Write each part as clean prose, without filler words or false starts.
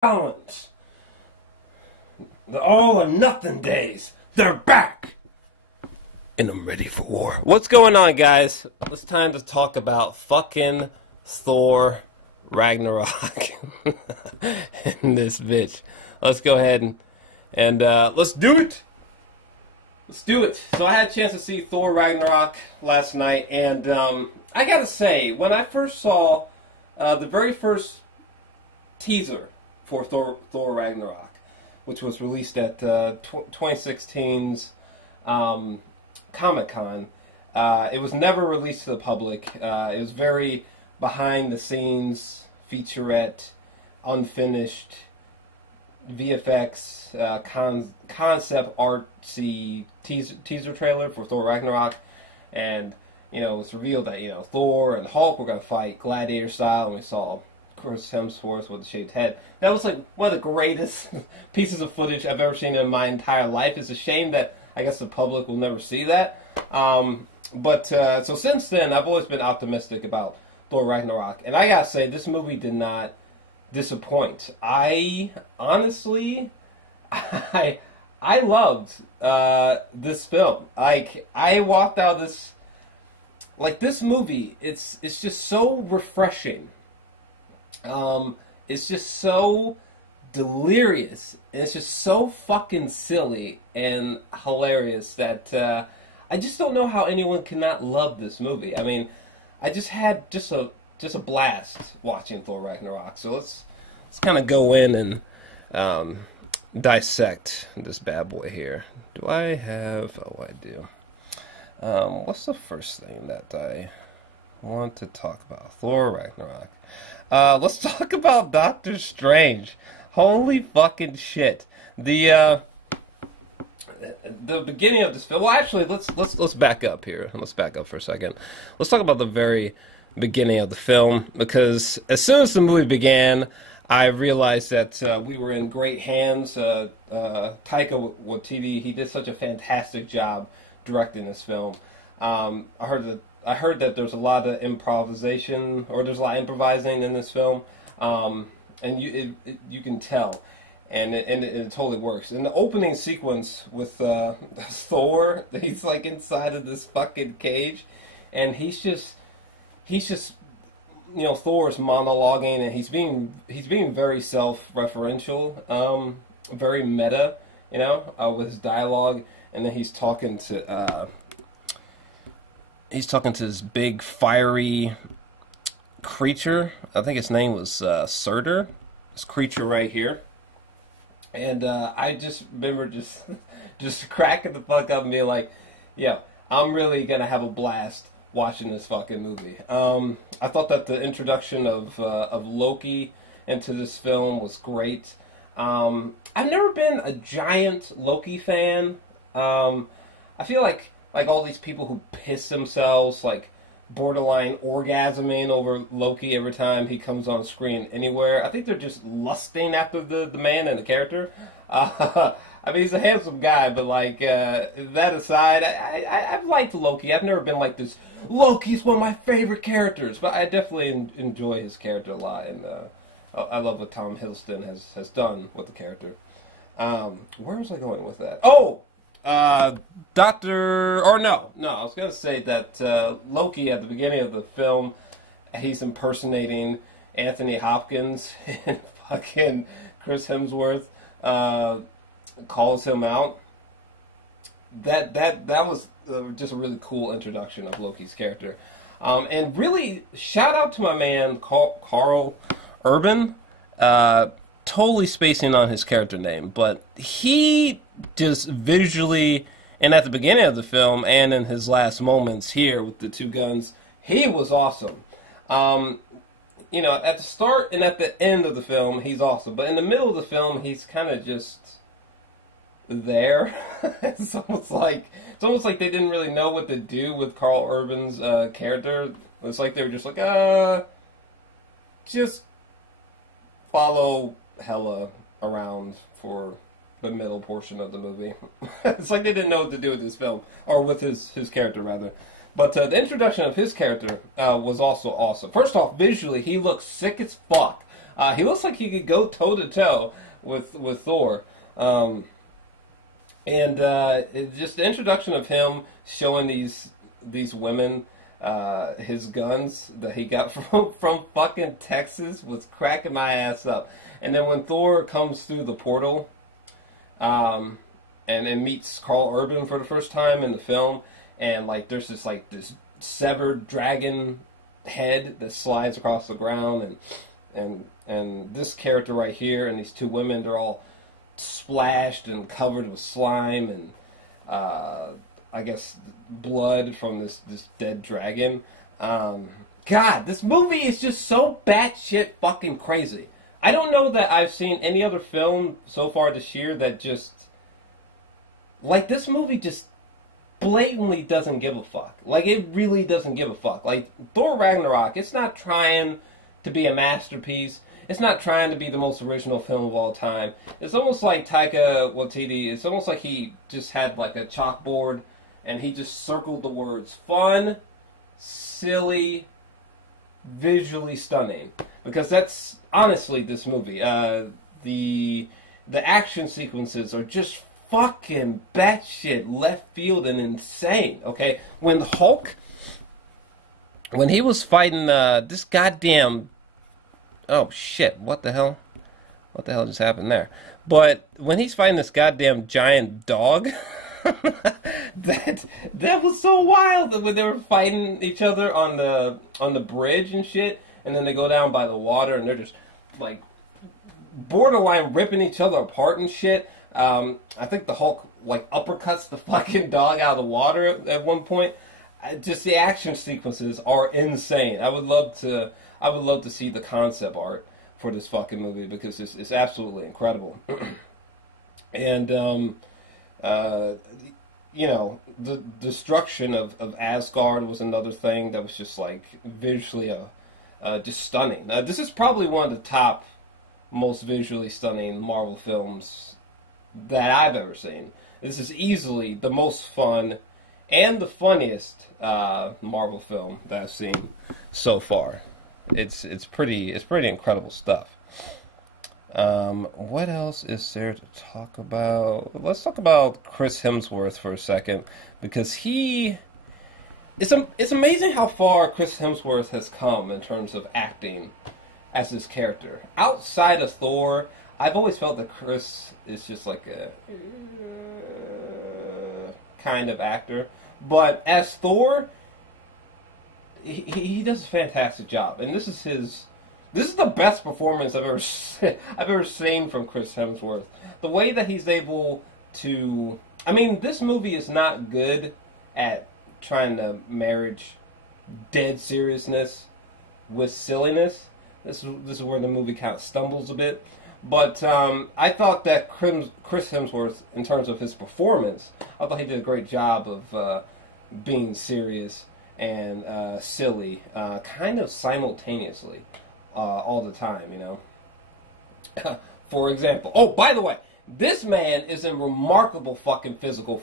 balance. The all or nothing days, they're back. And I'm ready for war. What's going on, guys? It's time to talk about fucking Thor Ragnarok. And this bitch. Let's go ahead and let's do it. Let's do it. So I had a chance to see Thor Ragnarok last night, and I gotta say, when I first saw the very first teaser for Thor Ragnarok, which was released at 2016's Comic-Con, it was never released to the public. It was very behind-the-scenes, featurette, unfinished, VFX, concept artsy teaser trailer for Thor Ragnarok, and it was revealed that Thor and Hulk were gonna fight gladiator style, and we saw Chris Hemsworth with a shaved head. That was like one of the greatest pieces of footage I've ever seen in my entire life. It's a shame that I guess the public will never see that. So since then, I've always been optimistic about Thor Ragnarok, and I gotta say, this movie did not disappoint. I honestly, I loved this film. Like, I walked out of this movie. It's just so refreshing. It's just so delirious, and it's just so fucking silly and hilarious that I just don't know how anyone cannot love this movie. I mean, I just had just a blast watching Thor Ragnarok. So let's kind of go in and dissect this bad boy here. Do I have? Oh, I do. What's the first thing that I want to talk about? Thor Ragnarok. Let's talk about Doctor Strange. Holy fucking shit! The beginning of this film. Well, actually, let's back up here. Let's back up for a second. Let's talk about the very beginning of the film, because as soon as the movie began, I realized that we were in great hands. Taika Waititi, he did such a fantastic job directing this film. I heard that there's a lot of improvisation, or there's a lot of improvising in this film, and you can tell, and it totally works. In the opening sequence with Thor, he's like inside of this fucking cage, and he's just Thor's monologuing, and he's being very self-referential, very meta, with his dialogue, and then he's talking to this big fiery creature. I think his name was Surtur. This creature right here, and I just remember just cracking the fuck up and being like, "Yeah, I'm really gonna have a blast watching this fucking movie." I thought that the introduction of Loki into this film was great. I've never been a giant Loki fan. I feel like all these people who piss themselves, like borderline orgasming over Loki every time he comes on screen anywhere. I think they're just lusting after the man and the character. I mean, he's a handsome guy, but like that aside, I've liked Loki. I've never been like this. Loki's one of my favorite characters, but I definitely enjoy his character a lot, and I love what Tom Hiddleston has done with the character. Where was I going with that? Oh. I was going to say that Loki, at the beginning of the film, he's impersonating Anthony Hopkins, and fucking Chris Hemsworth calls him out. That was just a really cool introduction of Loki's character. And really, shout out to my man, Karl Urban. Totally spacing on his character name, but he just visually, and at the beginning of the film, and in his last moments here with the two guns, he was awesome. At the start and at the end of the film, he's awesome, but in the middle of the film, he's kind of just there. It's almost like they didn't really know what to do with Karl Urban's character. It's like they were just like, just follow Hela around for the middle portion of the movie. It's like they didn't know what to do with this film, or with his character rather. But the introduction of his character was also awesome. First off, visually, he looks sick as fuck. He looks like he could go toe to toe with Thor. Just the introduction of him showing these women his guns that he got from fucking Texas was cracking my ass up. And then when Thor comes through the portal, and meets Karl Urban for the first time in the film, and like there's this severed dragon head that slides across the ground, and this character right here and these two women, they're all splashed and covered with slime and I guess blood from this dead dragon. God, this movie is just so batshit fucking crazy. I don't know that I've seen any other film so far this year that just, like, this movie just blatantly doesn't give a fuck. Like, it really doesn't give a fuck. Like, Thor Ragnarok, it's not trying to be a masterpiece. It's not trying to be the most original film of all time. It's almost like Taika Waititi, it's almost like he just had, like, a chalkboard, and he just circled the words fun, silly, visually stunning. Because that's honestly this movie. The action sequences are just fucking batshit left field and insane. Okay, when Hulk, when he was fighting this goddamn, oh shit, what the hell just happened there? But when he's fighting this goddamn giant dog, that was so wild. When they were fighting each other on the bridge and shit. And then they go down by the water, and they're just, like, borderline ripping each other apart and shit. I think the Hulk, like, uppercuts the fucking dog out of the water at one point. Just the action sequences are insane. I would love to see the concept art for this fucking movie, because it's absolutely incredible. And, you know, the destruction of Asgard was another thing that was just, like, visually just stunning. This is probably one of the top, most visually stunning Marvel films that I've ever seen. This is easily the most fun and the funniest Marvel film that I've seen so far. It's pretty incredible stuff. What else is there to talk about? Let's talk about Chris Hemsworth for a second, because It's amazing how far Chris Hemsworth has come in terms of acting as this character. Outside of Thor, I've always felt that Chris is just like a kind of actor. But as Thor, he does a fantastic job. And this is the best performance I've ever seen from Chris Hemsworth. The way that he's able to, I mean, this movie is not good at trying to marriage dead seriousness with silliness. This is where the movie kind of stumbles a bit. But I thought that Chris Hemsworth, in terms of his performance, I thought he did a great job of being serious and silly, kind of simultaneously, all the time, you know. For example, oh, by the way, this man is in remarkable fucking physical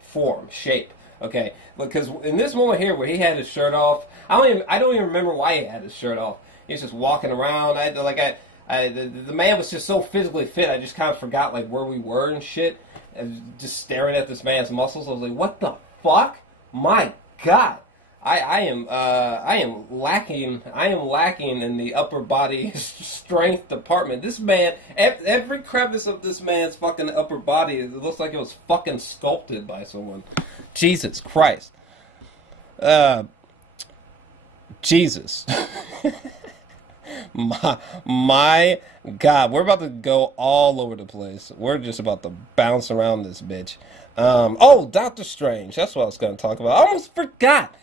form, shape. Okay, because in this moment here where he had his shirt off, I don't even remember why he had his shirt off. He was just walking around. The man was just so physically fit. I just kind of forgot like where we were and shit. And just staring at this man's muscles, I was like, "What the fuck? My God!" I am lacking in the upper body strength department. This man, every crevice of this man's fucking upper body, it looks like it was fucking sculpted by someone. Jesus Christ. Jesus. my God, we're about to go all over the place. We're just about to bounce around this bitch. Doctor Strange. That's what I was going to talk about. I almost forgot.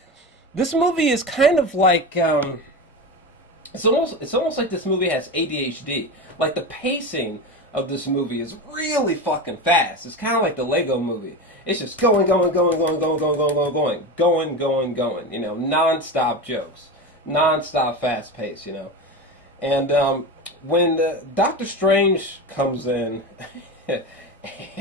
This movie is kind of like, it's almost like this movie has ADHD. Like, the pacing of this movie is really fucking fast. It's kind of like the Lego movie. It's just going. You know, non-stop jokes. Non-stop fast pace, you know. And when Doctor Strange comes in,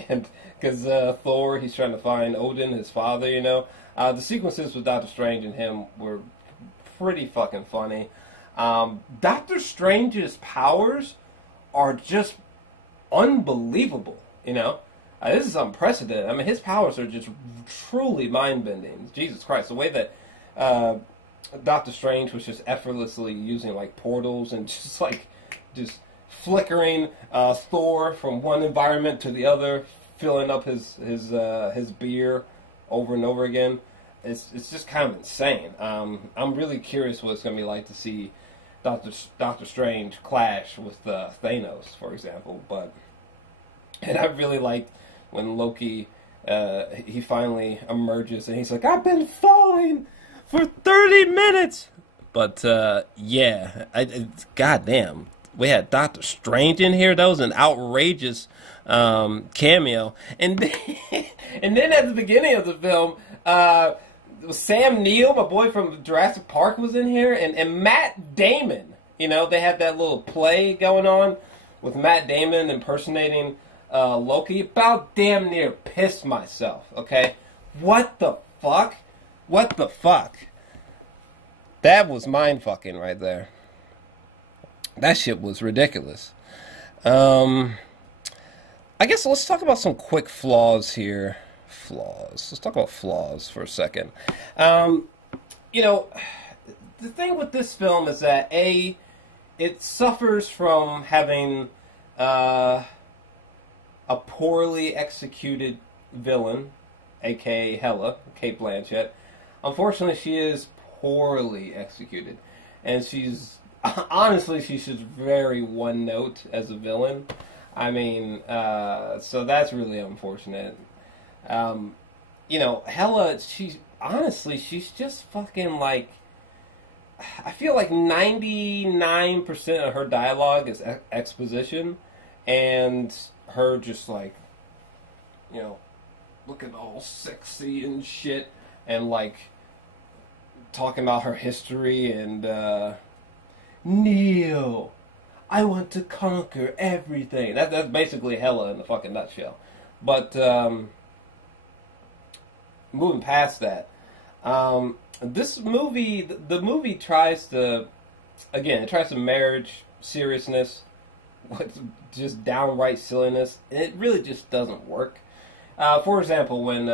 and because Thor, he's trying to find Odin, his father, you know. The sequences with Doctor Strange and him were pretty fucking funny. Doctor Strange's powers are just unbelievable, you know? This is unprecedented. I mean, his powers are just truly mind-bending. Jesus Christ, the way that Doctor Strange was just effortlessly using, like, portals and just flickering Thor from one environment to the other, filling up his beer over and over again. It's just kind of insane. I'm really curious what it's going to be like to see Doctor Strange clash with Thanos, for example. And I really liked when Loki, he finally emerges and he's like, I've been falling for 30 minutes! But, yeah, goddamn. We had Doctor Strange in here. That was an outrageous cameo. And then at the beginning of the film, Sam Neill, my boy from Jurassic Park, was in here. And Matt Damon. You know, they had that little play going on with Matt Damon impersonating Loki. About damn near pissed myself, okay? What the fuck? What the fuck? That was mind-fucking right there. That shit was ridiculous. I guess let's talk about some quick flaws here. Let's talk about flaws for a second. You know, the thing with this film is that, it suffers from having a poorly executed villain, a.k.a. Hela, Cate Blanchett. Unfortunately, she is poorly executed. And honestly, she's just very one-note as a villain. I mean, so that's really unfortunate. You know, Hela, she's just fucking like, I feel like 99% of her dialogue is exposition, and her just like, you know, looking all sexy and shit, and like, talking about her history, and, Neo, I want to conquer everything. That's basically Hela in a fucking nutshell. But, moving past that, this movie, the movie tries to, again, it tries to marriage seriousness with just downright silliness, and it really just doesn't work. For example, when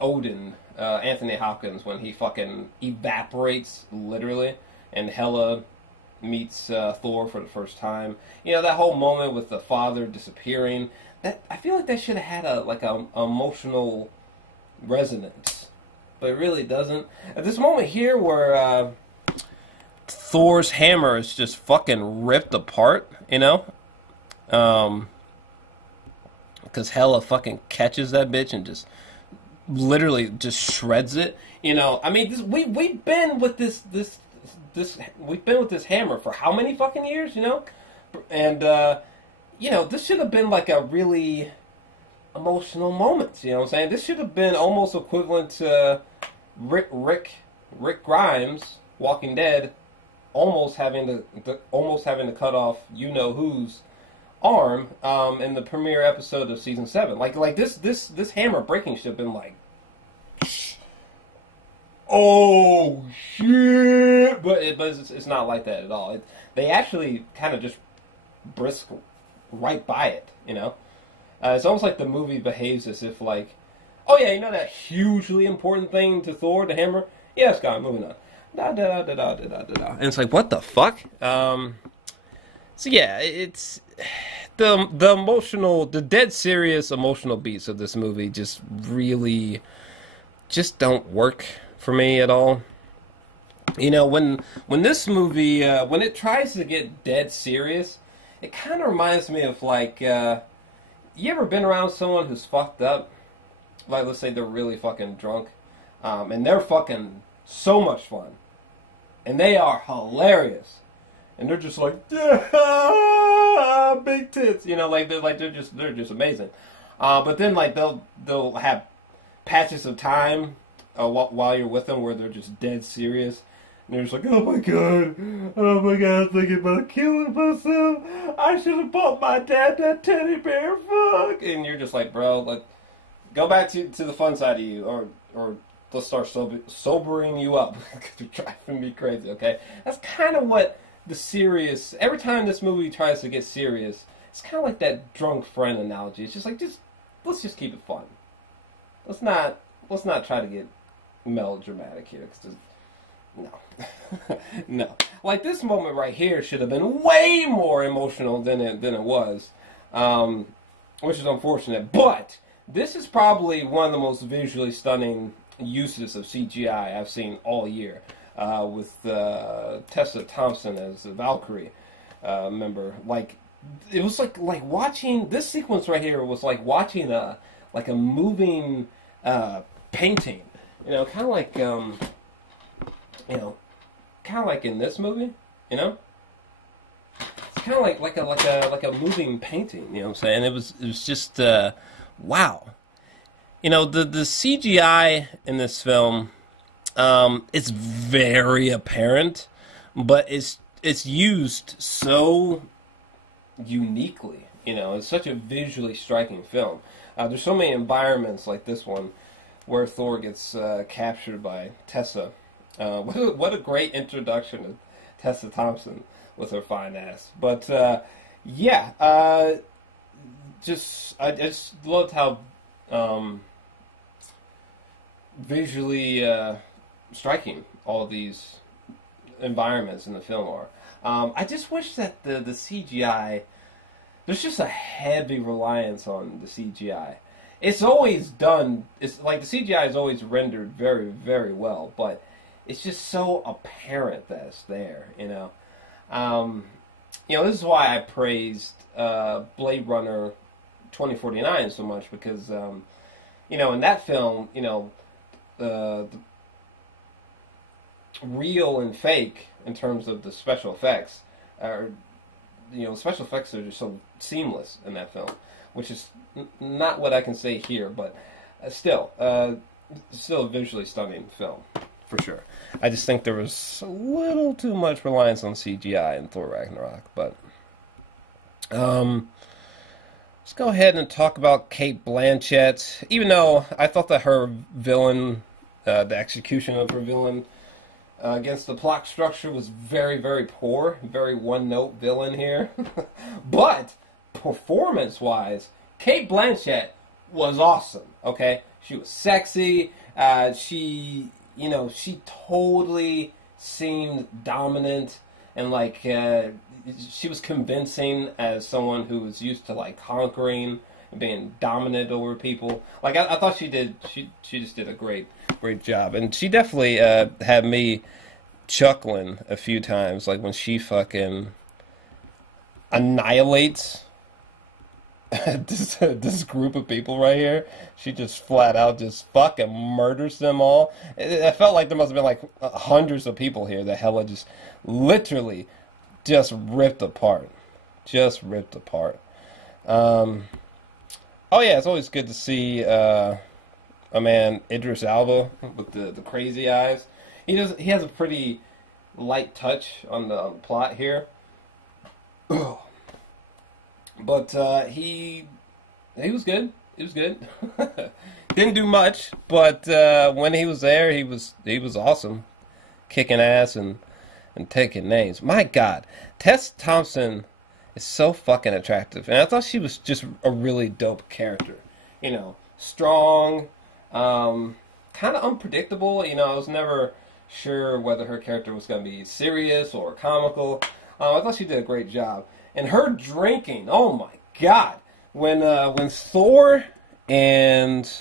Odin, Anthony Hopkins, when he fucking evaporates, literally, and Hela meets Thor for the first time, you know, that whole moment with the father disappearing, that I feel like that should have had a emotional resonance, but it really doesn't. At this moment here where Thor's hammer is just fucking ripped apart, you know, because Hela fucking catches that bitch and just literally just shreds it. You know, I mean, we've been with this we've been with this hammer for how many fucking years, you know, and you know, this should have been like a really emotional moment. You know what I'm saying? This should have been almost equivalent to Rick Grimes, Walking Dead, almost having to cut off you know whose arm in the premiere episode of season 7. Like this hammer breaking should have been like, oh shit, but it's not like that at all. They actually kind of just brisk right by it, you know. It's almost like the movie behaves as if like, oh yeah, you know that hugely important thing to Thor, the hammer? Yeah, Scott, moving on. Da da da da da da da da. And it's like, what the fuck? So yeah, it's the emotional, the dead serious emotional beats of this movie just really just don't work for me at all. You know, when this movie when it tries to get dead serious, it kind of reminds me of like, you ever been around someone who's fucked up? Like, let's say they're really fucking drunk, and they're fucking so much fun, and they are hilarious, and they're just like, yeah, big tits, you know, like they're just amazing. But then like they'll have patches of time while you're with them where they're just dead serious. And they're just like, oh my god, I'm thinking about killing myself. I should have bought my dad that teddy bear, fuck. And you're just like, bro, like, go back to the fun side of you, or let's start sobering you up because you're driving me crazy. Okay, that's kind of what the serious. Every time this movie tries to get serious, it's kind of like that drunk friend analogy. It's just like let's just keep it fun. Let's not try to get melodramatic here. No, no. Like this moment right here should have been way more emotional than it was, which is unfortunate. But this is probably one of the most visually stunning uses of CGI I've seen all year, with Tessa Thompson as a Valkyrie member. Like it was like watching this sequence right here was like watching a moving painting. Kind of like kind of like in this movie. It's kind of like a moving painting. You know what I'm saying? It was just wow. The CGI in this film, it's very apparent, but it's used so uniquely. It's such a visually striking film. There's so many environments like this one where Thor gets captured by Tessa. What a great introduction to Tessa Thompson with her fine ass. But yeah, I just loved how visually striking all these environments in the film are. I just wish that the CGI, there's just a heavy reliance on the CGI. It's always done, it's like the CGI is always rendered very, very well, but it's just so apparent that it's there, This is why I praised Blade Runner 2049 so much, because, in that film, the real and fake in terms of the special effects are, special effects are just so seamless in that film, which is not what I can say here, but still a visually stunning film, for sure. I just think there was a little too much reliance on CGI in Thor Ragnarok, but let's go ahead and talk about Cate Blanchett. Even though I thought that her villain, the execution of her villain against the plot structure was very, very poor, very one-note villain here, but performance-wise, Cate Blanchett was awesome, okay? She was sexy, she totally seemed dominant, and she was convincing as someone who was used to conquering and being dominant over people. I thought she just did a great job, and she definitely had me chuckling a few times, like when she fucking annihilates this group of people right here. She just flat out just fucking murders them all. It felt like there must have been hundreds of people here that Hela just literally just ripped apart. Oh yeah, it's always good to see a man, Idris Elba, with the crazy eyes. He has a pretty light touch on the plot here. But he was good. He was good. Didn't do much, but when he was there, he was awesome, kicking ass and taking names. My God, Tessa Thompson is so fucking attractive, and I thought she was just a really dope character. Strong, kind of unpredictable. I was never sure whether her character was going to be serious or comical. I thought she did a great job. And her drinking, oh my God. When Thor and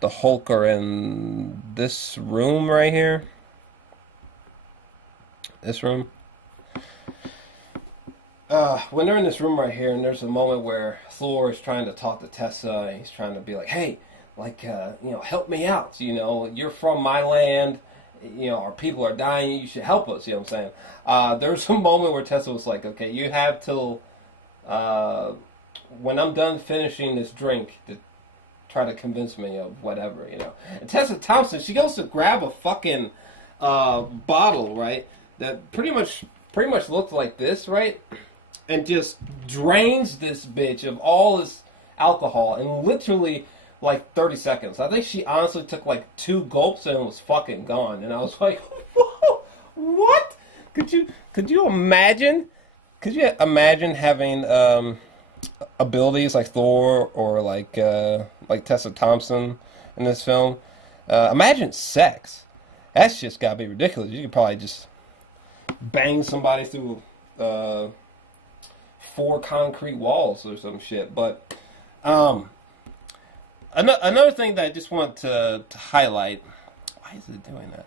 the Hulk are in this room right here. This room. When they're in this room right here, and there's a moment where Thor is trying to talk to Tessa, and he's trying to be like, hey, help me out. You're from my land. Our people are dying, you should help us, what I'm saying? There's a moment where Tessa was like, okay, you have till, when I'm done finishing this drink to try to convince me of whatever, And Tessa Thompson, she goes to grab a fucking, bottle, right, that pretty much looked like this, right, and just drains this bitch of all this alcohol, and literally, like 30 seconds. I think she honestly took like 2 gulps and was fucking gone. And I was like, whoa, what? Could you imagine? Could you imagine having abilities like Thor or like Tessa Thompson in this film? Imagine sex. That's just gotta be ridiculous. You could probably just bang somebody through 4 concrete walls or some shit. But another thing that I just want to highlight, why is it doing that,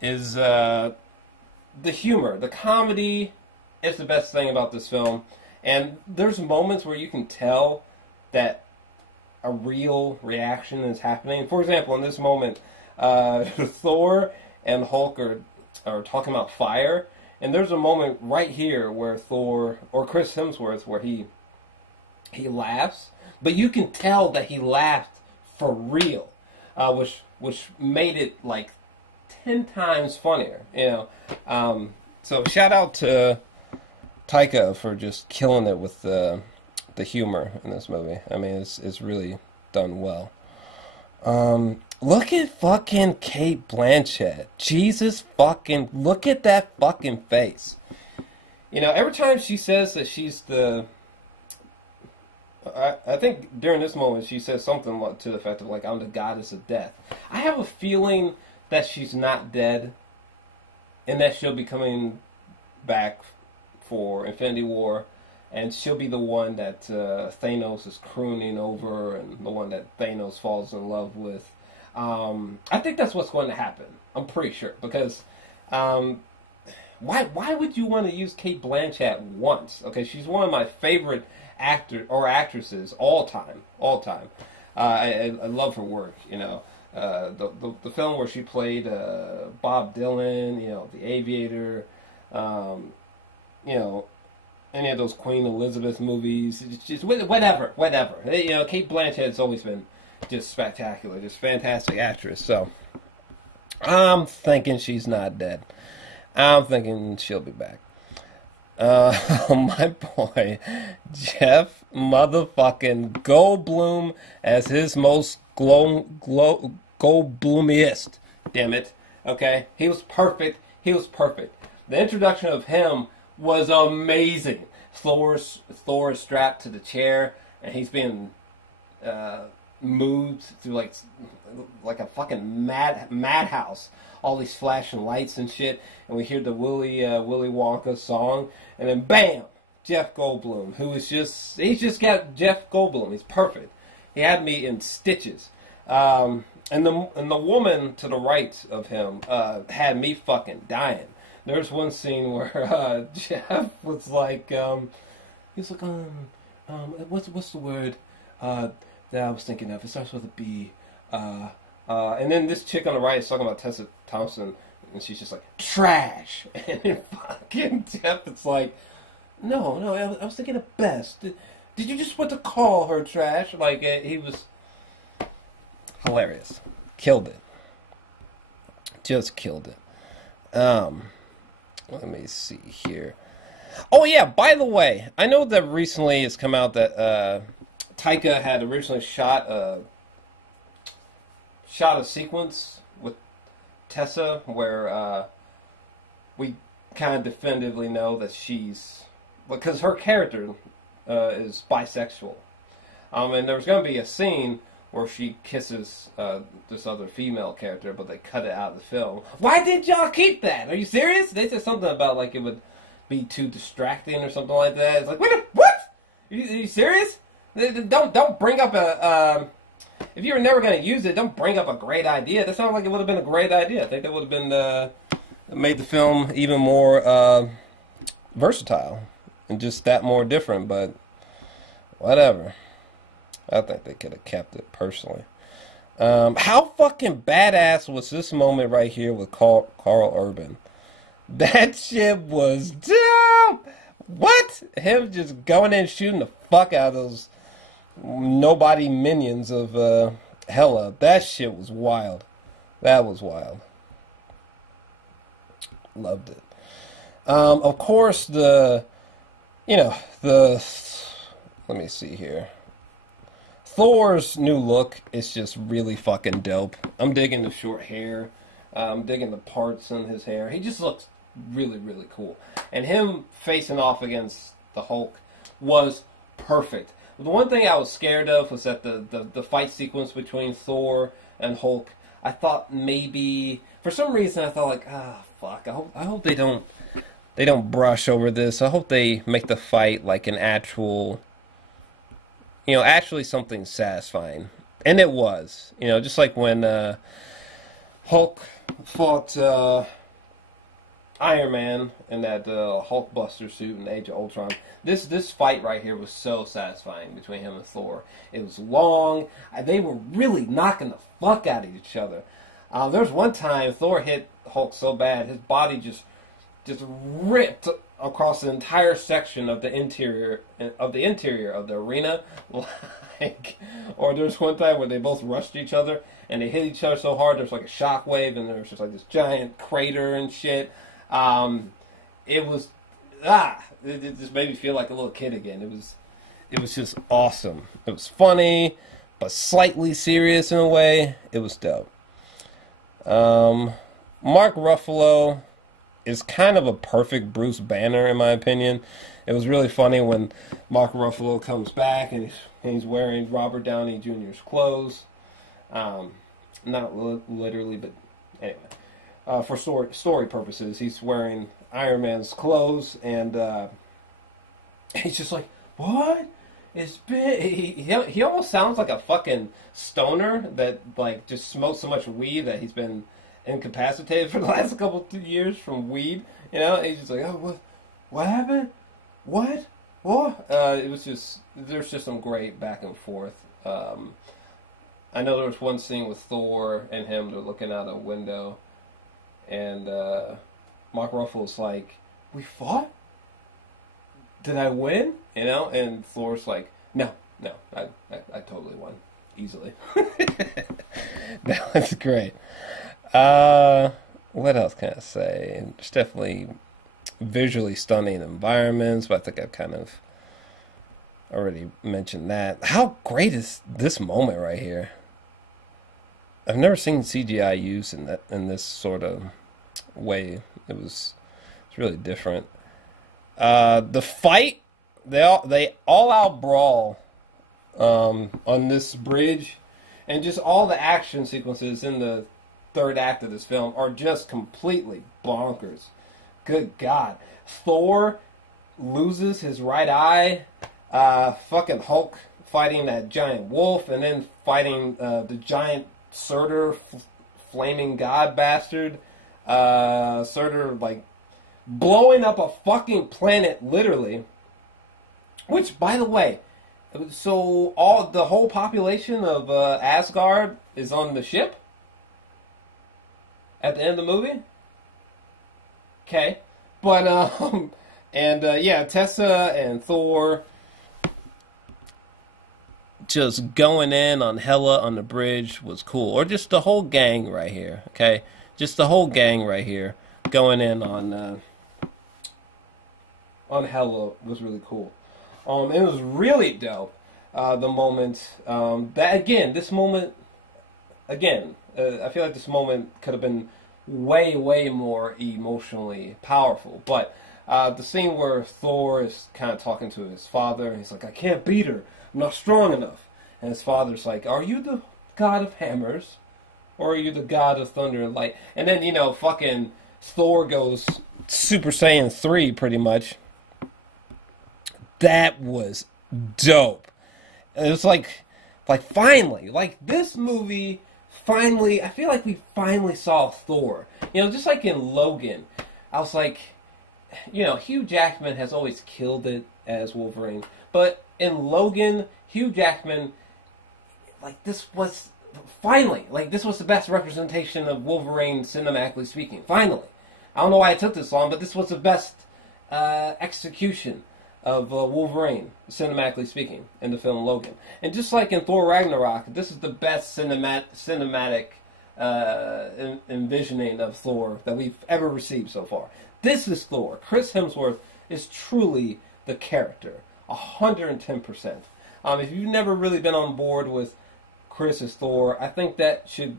is the humor. The comedy is the best thing about this film. And there's moments where you can tell that a real reaction is happening. For example, in this moment, Thor and Hulk are talking about fire. And there's a moment right here where Thor, or Chris Hemsworth, where he laughs. But you can tell that he laughed for real, which made it like 10 times funnier, you know. So shout out to Taika for just killing it with the humor in this movie. I mean, it's really done well. Look at fucking Cate Blanchett. Jesus fucking, look at that fucking face. You know, every time she says that she's the... I think during this moment she says something to the effect of, like, I'm the goddess of death. I have a feeling that she's not dead, and that she'll be coming back for Infinity War, and she'll be the one that Thanos is crooning over, and the one that Thanos falls in love with. I think that's what's going to happen. I'm pretty sure, because why would you want to use Cate Blanchett once? Okay, she's one of my favorite actresses all time. I love her work. You know, the film where she played Bob Dylan. You know, The Aviator. You know, any of those Queen Elizabeth movies. It's just whatever. You know, Cate Blanchett has always been just spectacular, just fantastic actress. So I'm thinking she's not dead. I'm thinking she'll be back. My boy Jeff motherfucking Goldblum as his most Goldblumiest. Damn it. Okay, he was perfect. The introduction of him was amazing. Thor is strapped to the chair, and he's being moved through like a fucking madhouse. All these flashing lights and shit, and we hear the Willy Wonka song, and then bam, Jeff Goldblum, he's just got Jeff Goldblum. He's perfect. He had me in stitches. And the woman to the right of him had me fucking dying. There's one scene where Jeff was like, what's the word that I was thinking of? It starts with a B. And then this chick on the right is talking about Tessa Thompson, and she's just like, trash. And then fucking Jeff is like, no, I was thinking of best. Did you just want to call her trash? Like, he was hilarious. Killed it. Just killed it. Let me see here. Oh, yeah, by the way, I know that recently it's come out that Taika had originally shot a sequence with Tessa where we kind of definitively know that she's... Because her character is bisexual. And there's going to be a scene where she kisses this other female character, but they cut it out of the film. Why did y'all keep that? Are you serious? They said something about like it would be too distracting or something like that. It's like, wait, what? Are you serious? Don't bring up a... if you were never going to use it, don't bring up a great idea. That sounds like it would have been a great idea. I think that would have been made the film even more versatile and just that more different. But whatever. I think they could have kept it personally. How fucking badass was this moment right here with Karl Urban? That shit was dope. What? Him just going in and shooting the fuck out of those nobody minions of Hela. That shit was wild. That was wild. Loved it. Of course, let me see here. Thor's new look is just really fucking dope. I'm digging the short hair. I'm digging the parts in his hair. He just looks really, really cool. And him facing off against the Hulk was perfect. The one thing I was scared of was that the fight sequence between Thor and Hulk, I thought maybe, for some reason I thought like, fuck, I hope they don't brush over this. I hope they make the fight like an actual, actually something satisfying. And it was, just like when Hulk fought Iron Man in that Hulkbuster suit in Age of Ultron. This fight right here was so satisfying between him and Thor. It was long. They were really knocking the fuck out of each other. There was one time Thor hit Hulk so bad his body just ripped across the entire section of the interior of the arena. Or there's one time where they both rushed each other and they hit each other so hard there's like a shockwave and there's just like this giant crater and shit. It just made me feel like a little kid again. It was just awesome. It was funny, but slightly serious in a way. It was dope. Mark Ruffalo is kind of a perfect Bruce Banner in my opinion. It was really funny when Mark Ruffalo comes back and he's wearing Robert Downey Jr.'s clothes. Not literally, but anyway. For story purposes, he's wearing Iron Man's clothes, and he's just like, what? It's big. He almost sounds like a fucking stoner that like just smokes so much weed that he's been incapacitated for the last couple of years from weed. He's just like, oh, what happened? What? It was just, there's just some great back and forth. I know there was one scene with Thor and him, they're looking out a window. And Mark Ruffalo's like, we fought? Did I win? And Thor's like, no, I totally won. Easily. That was great. What else can I say? There's definitely visually stunning environments, but I think I've kind of already mentioned that. How great is this moment right here? I've never seen CGI used in this sort of way. It's really different. The fight, they all out brawl on this bridge, and just all the action sequences in the third act of this film are just completely bonkers. Good God. Thor loses his right eye. Fucking Hulk fighting that giant wolf, and then fighting the giant Surtur, flaming god bastard. Surtur, like, blowing up a fucking planet, literally. Which, by the way, so the whole population of Asgard is on the ship at the end of the movie. Okay, but yeah, Tessa and Thor just going in on Hela on the bridge was cool, or just the whole gang right here. Okay, just the whole gang right here going in on Hela was really cool. It was really dope. The moment that again, this moment again, I feel like this moment could have been way more emotionally powerful. But the scene where Thor is kind of talking to his father, and he's like, "I can't beat her. I'm not strong enough." And his father's like, "Are you the god of hammers, or are you the god of thunder and light?" And then fucking Thor goes Super Saiyan 3 pretty much. That was dope. It was like finally, like this movie finally, I feel like we finally saw Thor. Just like in Logan, I was like, Hugh Jackman has always killed it as Wolverine, but in Logan, Hugh Jackman, this was the best representation of Wolverine cinematically speaking. Finally, I don't know why it took this long, but this was the best execution of Wolverine, cinematically speaking, in the film Logan. And just like in Thor Ragnarok, this is the best cinematic envisioning of Thor that we've ever received so far. This is Thor. Chris Hemsworth is truly the character, 110%. If you've never really been on board with Chris as Thor, I think that should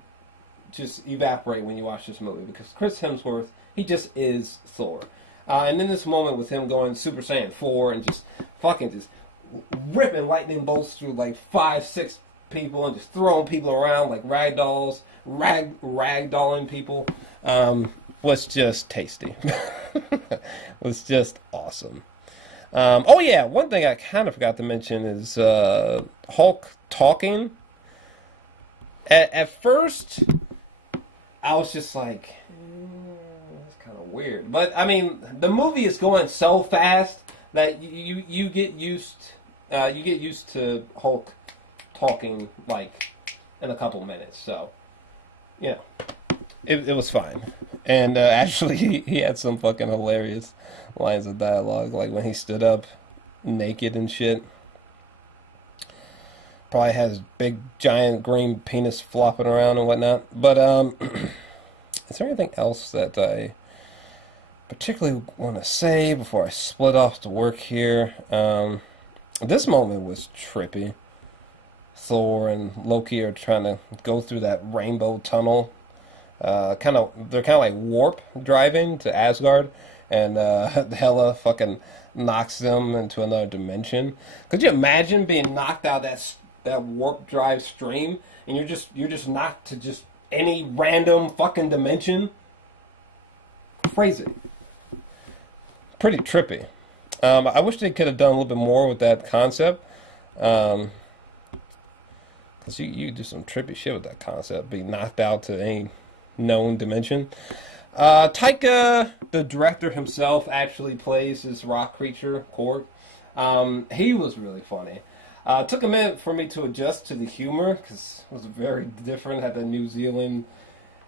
just evaporate when you watch this movie, because Chris Hemsworth, he just is Thor. And in this moment with him going Super Saiyan 4 and just fucking just ripping lightning bolts through like 5-6 people and just throwing people around like rag dolls, ragdolling people, was just tasty. Was just awesome. Oh yeah, one thing I kind of forgot to mention is Hulk talking. At first, I was just like, that's kind of weird. But I mean, the movie is going so fast that you get used to Hulk talking like in a couple minutes. So, you know, it was fine. And actually, he had some fucking hilarious lines of dialogue, like when he stood up naked and shit. Probably has big, giant green penis flopping around and whatnot. But, is there anything else that I particularly want to say before I split off to work here? This moment was trippy. Thor and Loki are trying to go through that rainbow tunnel. They're kind of like warp driving to Asgard, and Hela fucking knocks them into another dimension. Could you imagine being knocked out that warp drive stream, and you're just knocked to just any random fucking dimension? Crazy. Pretty trippy. I wish they could have done a little bit more with that concept. Because you do some trippy shit with that concept, be knocked out to any known dimension. Taika, the director himself, actually plays this rock creature, Korg. He was really funny. It took a minute for me to adjust to the humor, because it was very different, had the New Zealand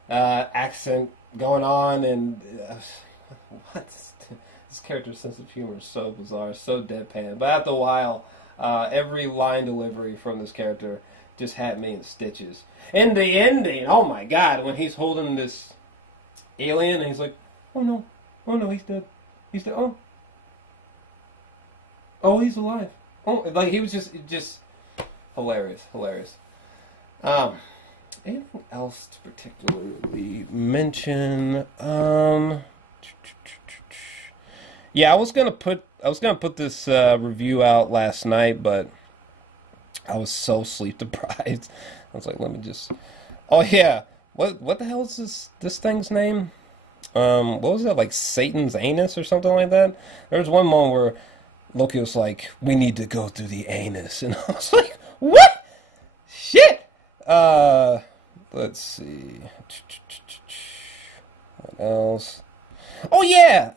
accent going on, and what? This character's sense of humor is so bizarre, so deadpan. But after a while, every line delivery from this character just had me in stitches. And the ending, oh my god, when he's holding this alien and he's like, oh no, he's dead. He's dead. Oh, he's alive. Oh, like he was just hilarious. Anything else to particularly mention? Yeah, I was gonna put this review out last night, but I was so sleep deprived. I was like, let me just. Oh yeah, what the hell is this thing's name? What was that, like Satan's anus or something like that? There was one moment where Loki was like, "We need to go through the anus," and I was like, "What? Shit." Let's see. What else? Oh yeah,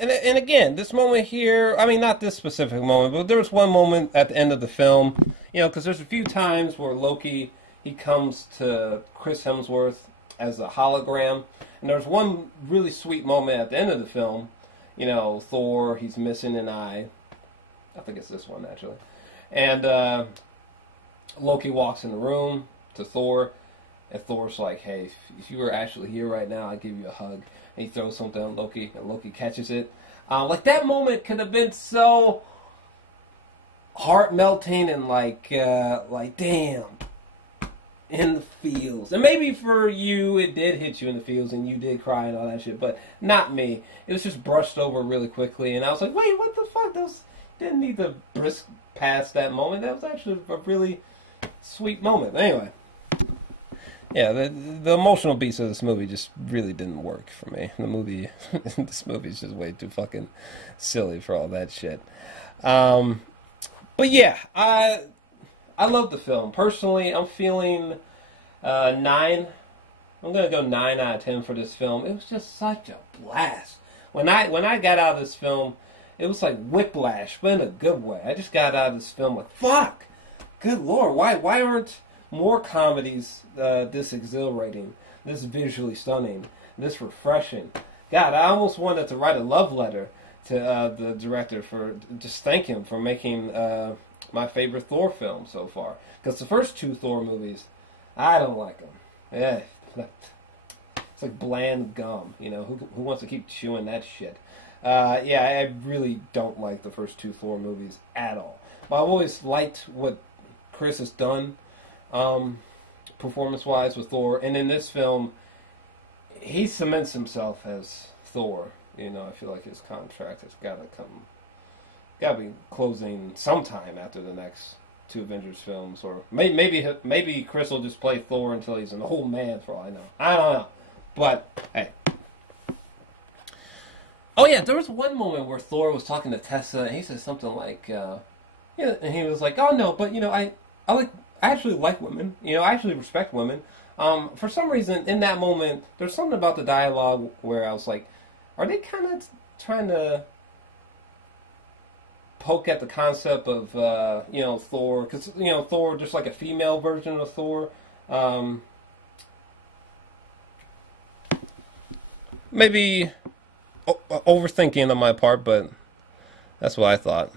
and again, this moment here. I mean, not this specific moment, but there was one moment at the end of the film. You know, because there's a few times where Loki, he comes to Chris Hemsworth as a hologram, and there's one really sweet moment at the end of the film. You know, Thor, he's missing an eye. I think it's this one actually, and Loki walks in the room to Thor. And Thor's like, hey, if you were actually here right now, I'd give you a hug. And he throws something on Loki, and Loki catches it. Like, that moment could have been so heart-melting and like, damn, in the feels. And maybe for you, it did hit you in the feels, and you did cry and all that shit, but not me. It was just brushed over really quickly, and I was like, wait, what the fuck? Didn't need to brisk past that moment. That was actually a really sweet moment. Anyway. Yeah, the emotional beats of this movie just really didn't work for me. This movie is just way too fucking silly for all that shit. But yeah, I love the film. Personally, I'm feeling 9. I'm gonna go 9 out of 10 for this film. It was just such a blast. When I got out of this film, it was like whiplash, but in a good way. I just got out of this film like, fuck, good lord, why aren't more comedies this exhilarating, this visually stunning, this refreshing? God, I almost wanted to write a love letter to the director for just thank him for making my favorite Thor film so far. Because the first 2 Thor movies, I don't like them. Yeah, it's like bland gum. You know, who wants to keep chewing that shit? Yeah, I really don't like the first 2 Thor movies at all. but I've always liked what Chris has done, performance-wise with Thor. And in this film, he cements himself as Thor. You know, I feel like his contract has got to be closing sometime after the next 2 Avengers films, or maybe Chris will just play Thor until he's an old man. For all I know, I don't know. But hey, oh yeah, there was one moment where Thor was talking to Tessa, and he said something like, and he was like, "Oh no, but you know, I actually like women. You know, I actually respect women." For some reason, in that moment, there's something about the dialogue where I was like, "Are they kind of trying to poke at the concept of Thor, because Thor just like a female version of Thor." Maybe overthinking on my part, but that's what I thought.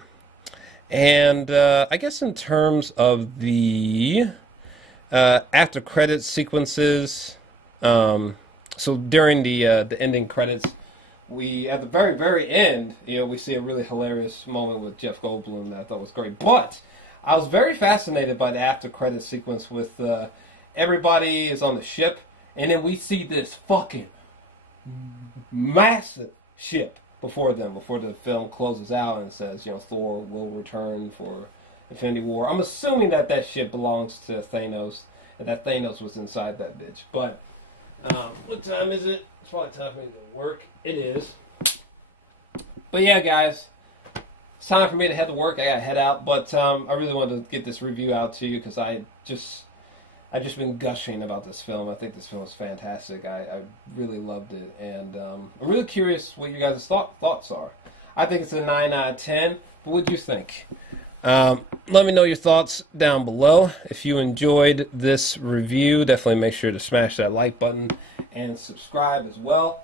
And I guess in terms of the after credits sequences, so during the ending credits, we, at the very, very end, we see a really hilarious moment with Jeff Goldblum that I thought was great. But I was very fascinated by the after credits sequence with everybody is on the ship, and then we see this fucking massive ship before the film closes out and says, Thor will return for Infinity War. I'm assuming that ship belongs to Thanos, and that Thanos was inside that bitch. But what time is it? It's probably time for me to go to work. It is. But yeah, guys, it's time for me to head to work. I gotta head out, but I really wanted to get this review out to you because I've just been gushing about this film. I think this film is fantastic. I really loved it, and I'm really curious what you guys' thoughts are. I think it's a 9 out of 10. But what do you think? Let me know your thoughts down below. If you enjoyed this review, definitely make sure to smash that like button and subscribe as well.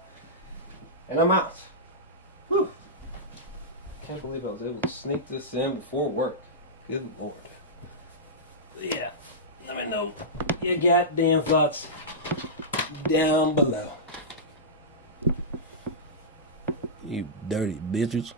And I'm out. Whew. Can't believe I was able to sneak this in before work. Good Lord. But yeah, let me know your goddamn thoughts down below. You dirty bitches.